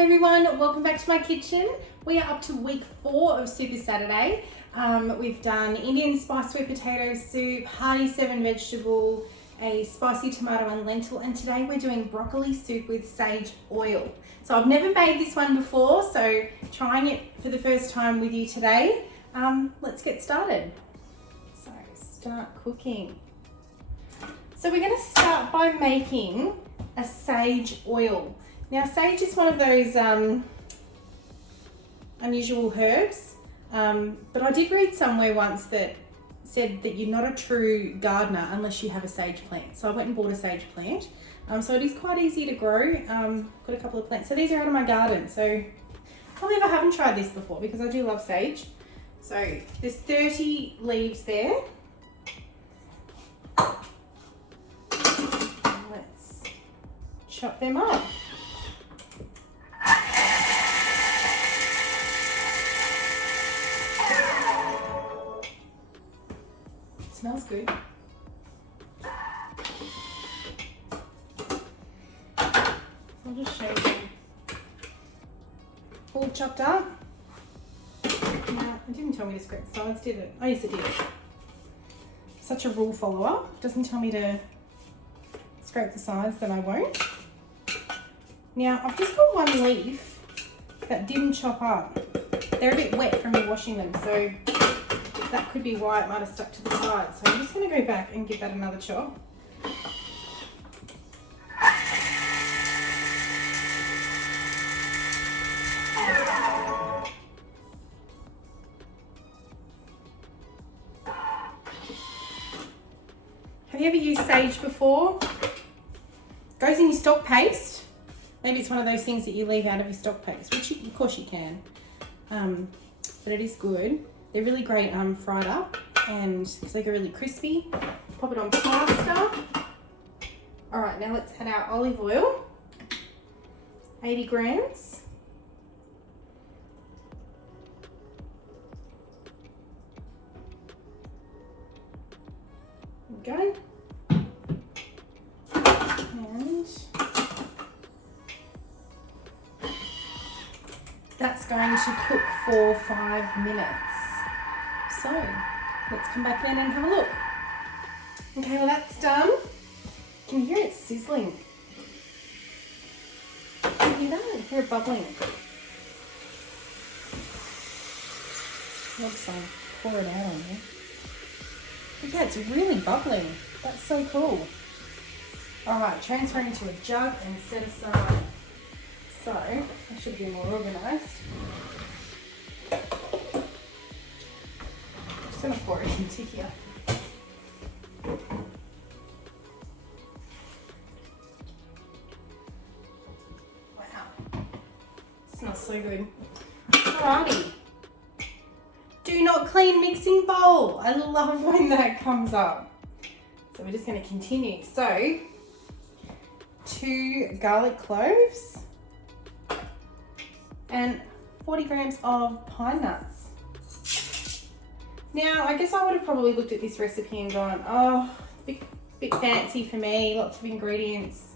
Hey everyone, welcome back to my kitchen. We are up to week 4 of Super Saturday. We've done Indian spice sweet potato soup, hearty 7 vegetable, a spicy tomato and lentil, and today we're doing broccoli soup with sage oil. So I've never made this one before, so trying it for the first time with you today. Let's get started. So start cooking. So we're going to start by making a sage oil. Now sage is one of those unusual herbs, but I did read somewhere once that said that you're not a true gardener unless you have a sage plant. So I went and bought a sage plant. So it is quite easy to grow. Got a couple of plants. So these are out of my garden. So I can't believe I haven't tried this before because I do love sage. So there's 30 leaves there. Let's chop them up. Smells good. I'll just show you. All chopped up. Now, it didn't tell me to scrape the sides, did it? Oh yes it did. Such a rule follower. Doesn't tell me to scrape the sides, then I won't. Now I've just got one leaf that didn't chop up. They're a bit wet from me washing them, so that could be why it might have stuck to the side. So I'm just going to go back and give that another chop. Have you ever used sage before? Goes in your stock paste. Maybe it's one of those things that you leave out of your stock paste, which of course you can. But it is good. They're really great fried up and because they go really crispy. Pop it on pasta. All right, now let's add our olive oil, 80 grams. There we go. And that's going to cook for 5 minutes. So let's come back then and have a look. Okay, well that's done. You can hear it sizzling. Can you hear that? I hear it bubbling. Oops, I'll pour it out on there. But yeah, it's really bubbling. That's so cool. Alright, transferring into a jug and set aside. So, I should be more organised. I'm just going to pour it into here. Wow. Smells so good. Alrighty. Do not clean mixing bowl. I love when that comes up. So we're just going to continue. So, 2 garlic cloves and 40 grams of pine nuts. Now, I guess I would have probably looked at this recipe and gone, oh, bit fancy for me, lots of ingredients.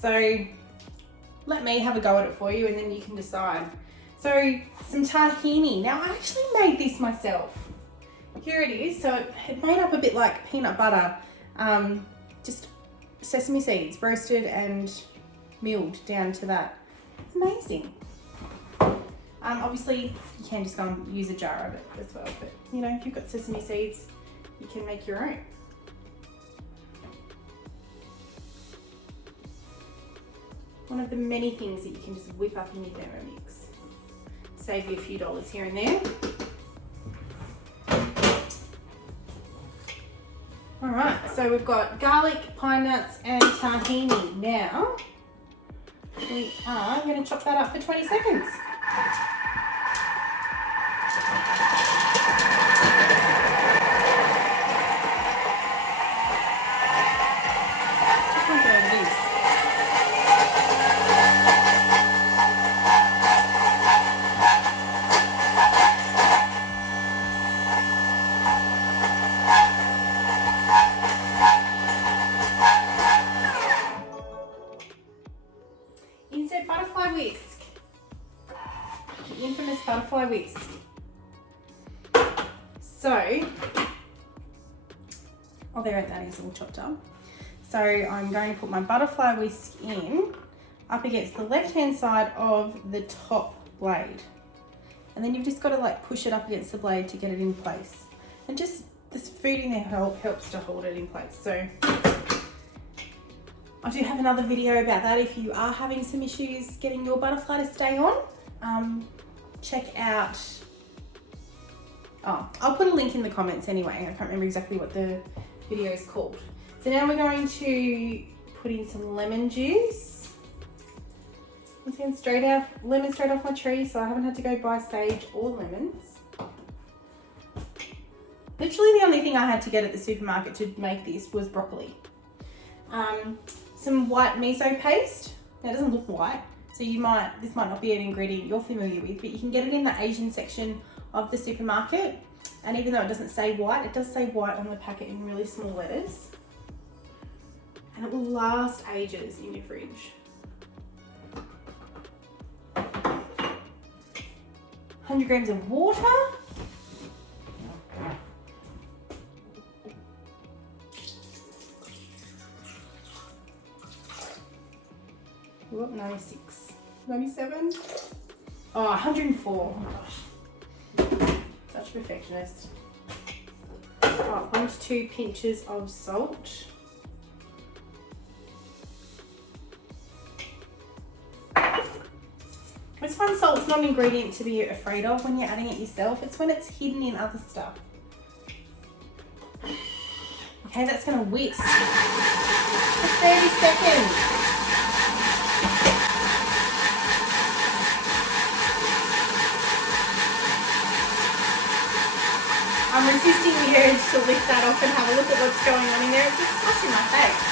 So let me have a go at it for you and then you can decide. So some tahini. Now I actually made this myself. Here it is. So it made up a bit like peanut butter, just sesame seeds roasted and milled down to that. Amazing. Obviously you can just go and use a jar of it as well, but you know, if you've got sesame seeds, you can make your own. One of the many things that you can just whip up in your Thermomix. Save you a few dollars here and there. All right, so we've got garlic, pine nuts, and tahini. Now, we are going to chop that up for 20 seconds. Insert butterfly whisk. the infamous butterfly whisk. So, oh, there, that is all chopped up. So I'm going to put my butterfly whisk in up against the left-hand side of the top blade. And then you've just got to like push it up against the blade to get it in place. And just this food in there helps to hold it in place. So I do have another video about that if you are having some issues getting your butterfly to stay on. Check out, I'll put a link in the comments anyway. I can't remember exactly what the video is called. So now we're going to put in some lemon juice. Once again, lemon straight off my tree, so I haven't had to go buy sage or lemons. Literally the only thing I had to get at the supermarket to make this was broccoli. Some white miso paste. Now it doesn't look white, so this might not be an ingredient you're familiar with, but you can get it in the Asian section of the supermarket. And even though it doesn't say white, it does say white on the packet in really small letters. And it will last ages in your fridge. 100 grams of water. What, 96, 97? Oh, 104. Oh my gosh. Such a perfectionist. Oh, 1 to 2 pinches of salt. I just find salt's not an ingredient to be afraid of when you're adding it yourself. It's when it's hidden in other stuff. Okay, that's gonna whisk for 30 seconds. I'm resisting the urge to lift that off and have a look at what's going on in there. It's just splashing my face.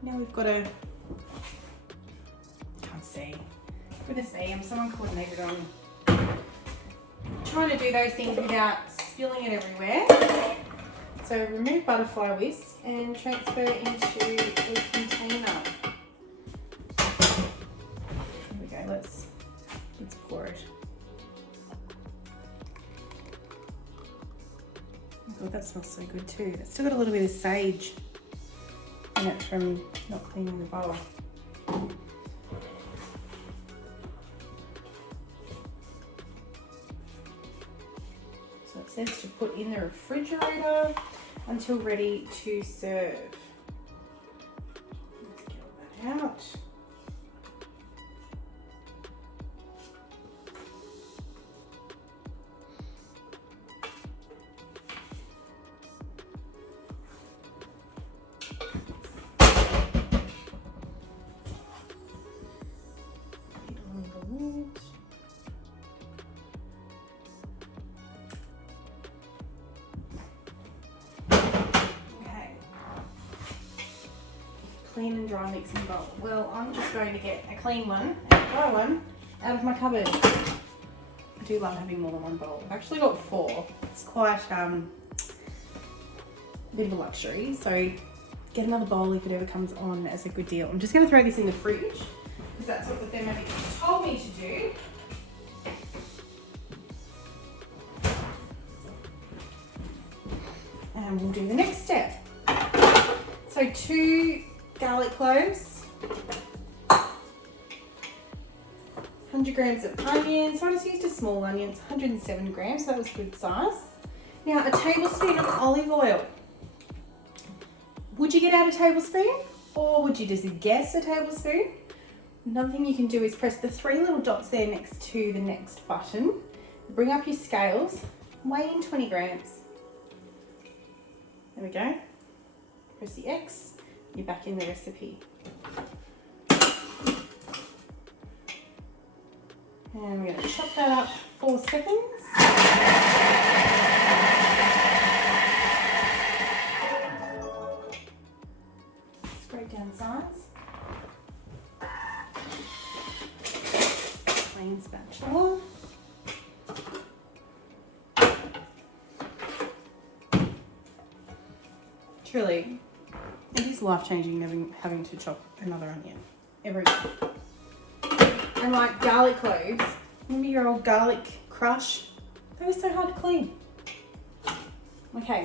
Now we've got a, can't see, goodness me, I'm so uncoordinated on trying to do those things without spilling it everywhere. So remove butterfly whisk and transfer into a container. Here we go, let's pour it. Oh God, that smells so good too. It's still got a little bit of sage in it from not cleaning the bowl. So it says to put in the refrigerator until ready to serve. Let's get all that out. Clean and dry mixing bowl. Well, I'm just going to get a clean one and a dry one out of my cupboard. I do love having more than one bowl. I've actually got 4. It's quite a bit of a luxury, so get another bowl if it ever comes on as a good deal. I'm just going to throw this in the fridge because that's what the thermomix told me to do. And we'll do the next step. So 2 garlic cloves, 100 grams of onions. So I just used a small onion, it's 107 grams, so that was good size. Now a tablespoon of olive oil. Would you get out a tablespoon or would you just guess a tablespoon? Another thing you can do is press the 3 little dots there next to the next button. Bring up your scales, weigh in 20 grams. There we go. Press the X. You're back in the recipe. And we're going to chop that up 4 seconds. Truly, it is life-changing having to chop another onion every day. And like garlic cloves, remember your old garlic crush? They were so hard to clean. Okay,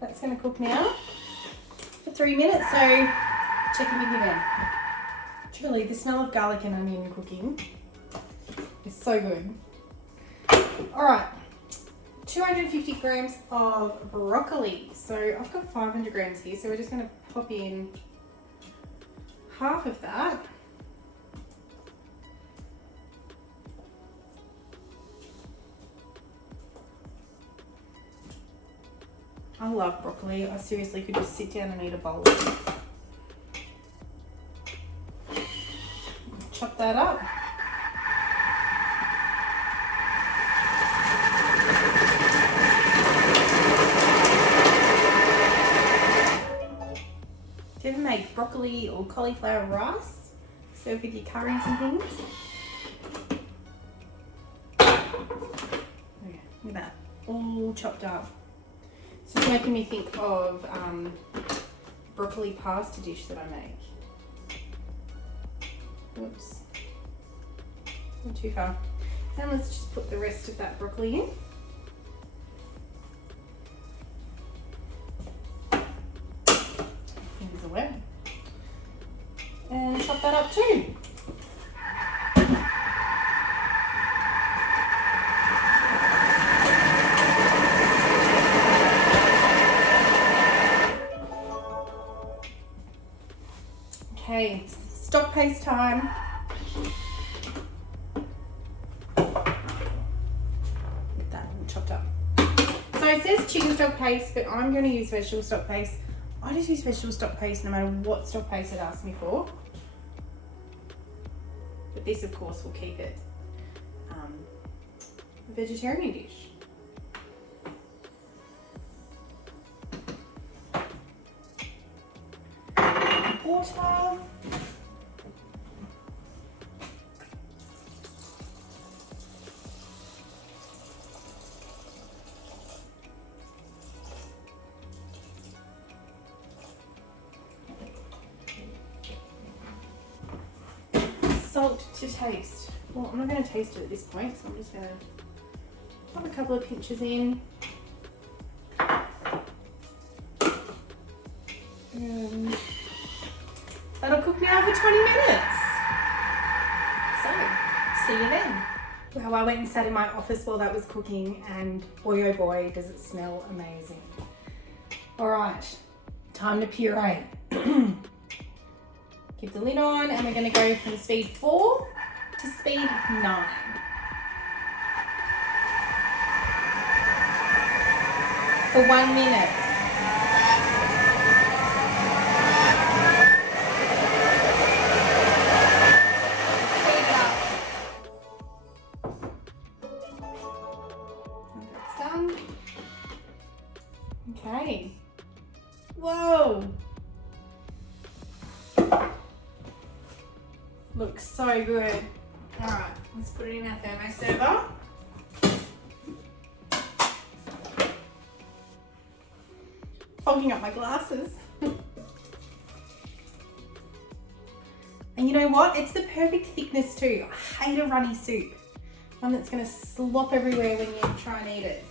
that's going to cook now for 3 minutes, so check in with you then. Truly, the smell of garlic and onion cooking is so good. All right, 250 grams of broccoli. So I've got 500 grams here, so we're just going to pop in half of that. I love broccoli. I seriously could just sit down and eat a bowl of it. Chop that up. Do you ever make broccoli or cauliflower rice? Serve with your curries and things? Okay, look at that. All chopped up. It's just making me think of broccoli pasta dish that I make. Whoops. Not too far. And let's just put the rest of that broccoli in. Fingers are wet. And chop that up too. Okay, stock paste time. Get that all chopped up. So it says chicken stock paste, but I'm going to use vegetable stock paste. I just use vegetable stock paste no matter what stock paste it asks me for. But this, of course, will keep it a vegetarian dish. Water. Salt to taste. Well, I'm not going to taste it at this point, so I'm just going to pop a couple of pinches in. That'll cook now for 20 minutes. So, see you then. Well, I went and sat in my office while that was cooking, and boy oh boy, does it smell amazing. All right, time to puree. Keep the lid on, and we're going to go from speed 4 to speed 9. For 1 minute. Okay. Whoa. Looks so good. All right, let's put it in our thermo server. Fogging up my glasses. And you know what? It's the perfect thickness too. I hate a runny soup. One that's gonna slop everywhere when you try and eat it.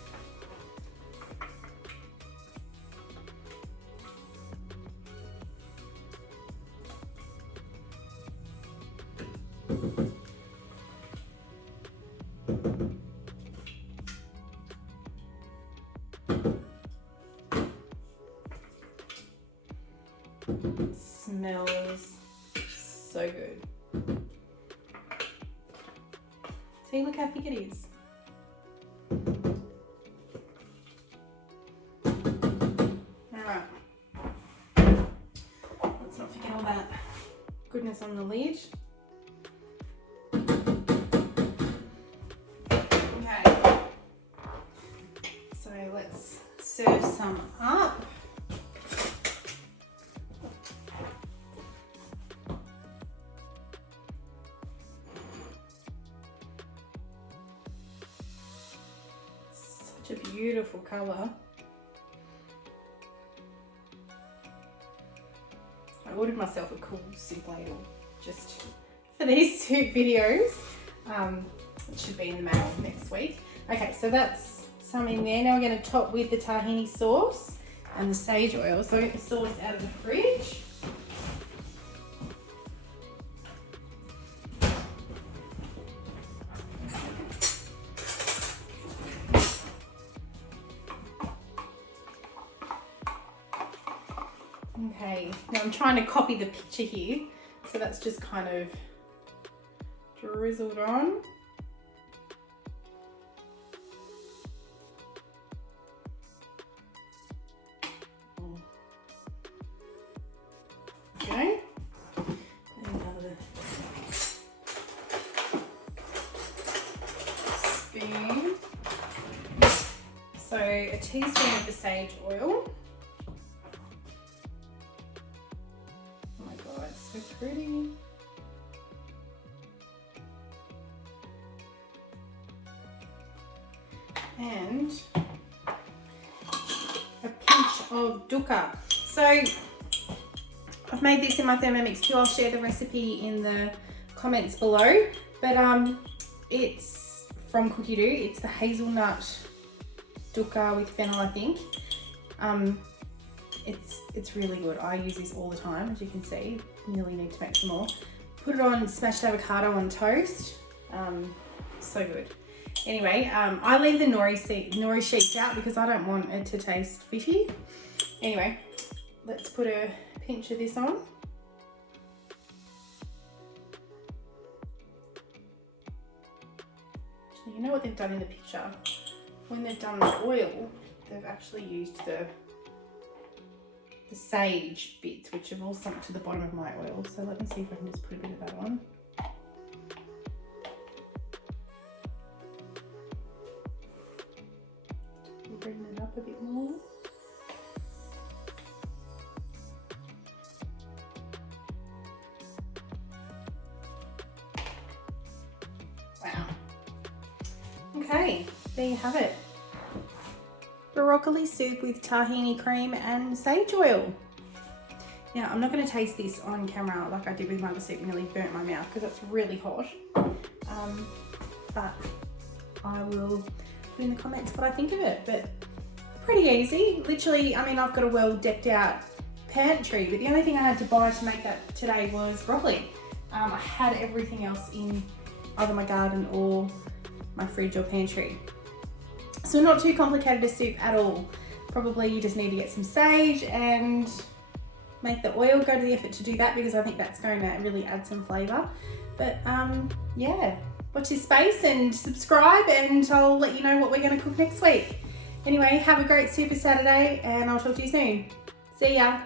Smells so good. See, look how thick it is. Alright. Let's not forget all that goodness on the lid. Okay. So let's serve some up. Such a beautiful colour. I ordered myself a cool soup ladle just for these soup videos. It should be in the mail next week. Okay, so that's some in there. Now we're going to top with the tahini sauce and the sage oil. So get the sauce out of the fridge. Okay, now I'm trying to copy the picture here, so that's just kind of drizzled on. Okay, another spoon. So a teaspoon of the sage oil. So pretty. And a pinch of dukkah. So I've made this in my Thermomix too. I'll share the recipe in the comments below. But it's from Cookie Doo. It's the hazelnut dukkah with fennel, I think. It's really good. I use this all the time, as you can see. Nearly need to make some more. Put it on smashed avocado on toast. So good. Anyway, I leave the nori sheets out because I don't want it to taste fishy. Anyway, let's put a pinch of this on. So you know what they've done in the picture? When they've done the oil, they've actually used the sage bits, which have all sunk to the bottom of my oil. So let me see if I can just put a bit of that on. Bring it up a bit more. Wow. Okay, there you have it. Broccoli soup with tahini cream and sage oil. Now, I'm not going to taste this on camera like I did with my other soup, nearly burnt my mouth because it's really hot. But I will put in the comments what I think of it. But pretty easy. Literally, I mean, I've got a well decked out pantry, but the only thing I had to buy to make that today was broccoli. I had everything else in either my garden or my fridge or pantry. So not too complicated a soup at all. Probably you just need to get some sage and make the oil, go to the effort to do that because I think that's going to really add some flavour. But yeah, watch this space and subscribe and I'll let you know what we're going to cook next week. Anyway, have a great Super Saturday and I'll talk to you soon. See ya.